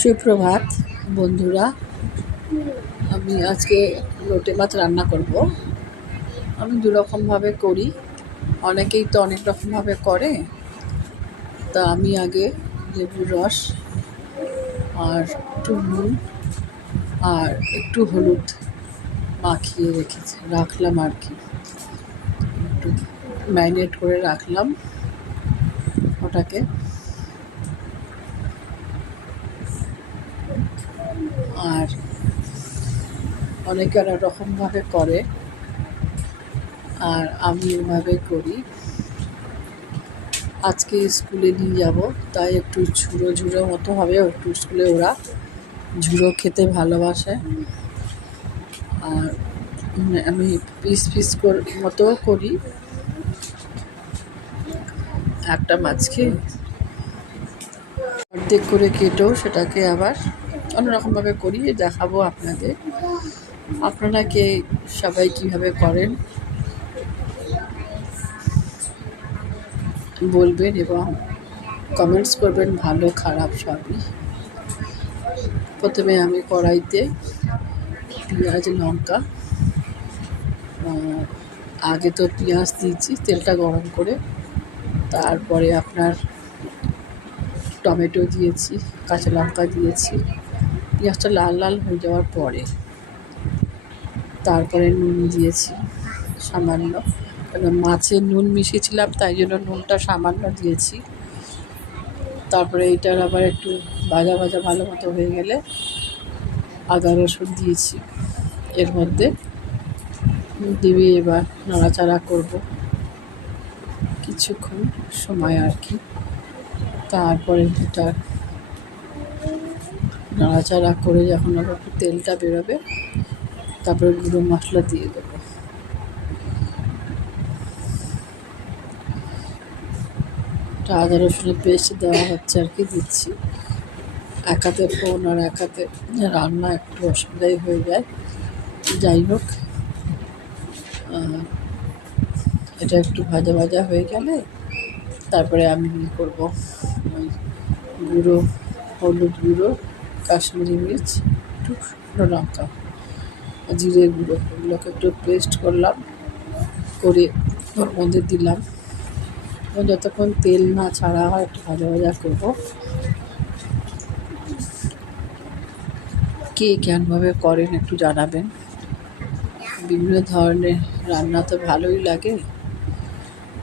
সুপ্রভাত বন্ধুরা, আমি আজকে লোটে মাছ রান্না করব। আমি দুরকমভাবে করি, অনেকেই তো অনেক রকমভাবে করে। তা আমি আগে লেবুর রস আর একটু নুন আর একটু হলুদ মাখিয়ে রাখলাম আর কি, একটু ম্যারিনেট করে রাখলাম ওটাকে। আর অনেকে অনেক রকমভাবে করে, আর আমি এভাবে করি। আজকে স্কুলে নিয়ে যাব, তাই একটু ঝুড়ো ঝুড়ো মতো হবে। একটু স্কুলে ওরা ঝুড়ো খেতে ভালোবাসে। আর আমি পিস পিস মতো করি। একটা মাছকে অর্ধেক করে কেটেও সেটাকে আবার অন্যরকমভাবে করি, দেখাবো আপনাদের। আপনারা সবাই কীভাবে করেন বলবেন এবং কমেন্টস করবেন, ভালো খারাপ সবই। প্রথমে আমি কড়াইতে পেঁয়াজ লঙ্কা, আগে তো পেঁয়াজ দিয়েছি তেলটা গরম করে, তারপরে আপনার টমেটো দিয়েছি, কাঁচা লঙ্কা দিয়েছি। পেঁয়াজটা লাল লাল হয়ে যাওয়ার পরে তারপরে নুন দিয়েছি সামান্য, কারণ মাছে নুন মিশিয়েছিলাম, তাই জন্য নুনটা সামান্য দিয়েছি। তারপরে এইটার আবার একটু ভাজা ভাজা ভালো মতো হয়ে গেলে আদা রসুন দিয়েছি এর মধ্যে দিয়ে এবার নাড়াচাড়া করব কিছুক্ষণ সময় আর কি। তারপরে এটা নাড়াচাড়া করে যখন আবার একটু তেলটা বেরোবে, তারপরে গুঁড়ো মশলা দিয়ে দেবো। আদা রসুনের পেস্ট দেওয়া হচ্ছে আর কি, দিচ্ছি। এক হাতে ফোন আর এক হাতে রান্না, একটু অসুবিধাই হয়ে যায়। যাই হোক, এটা একটু ভাজা ভাজা হয়ে গেলে তারপরে আমি করবো ওই গুঁড়ো, হলুদ গুঁড়ো, কাশ্মীরি মির্চ, একটু শুকনো লঙ্কা, জিরে গুঁড়ো, এগুলোকে একটু পেস্ট করলাম, করে ওর মধ্যে দিলাম। যতক্ষণ তেল না ছাড়া হয় একটু ভাজা ভাজা করবো। কে কেমনভাবে করেন একটু জানাবেন। বিভিন্ন ধরনের রান্না তো ভালোই লাগে।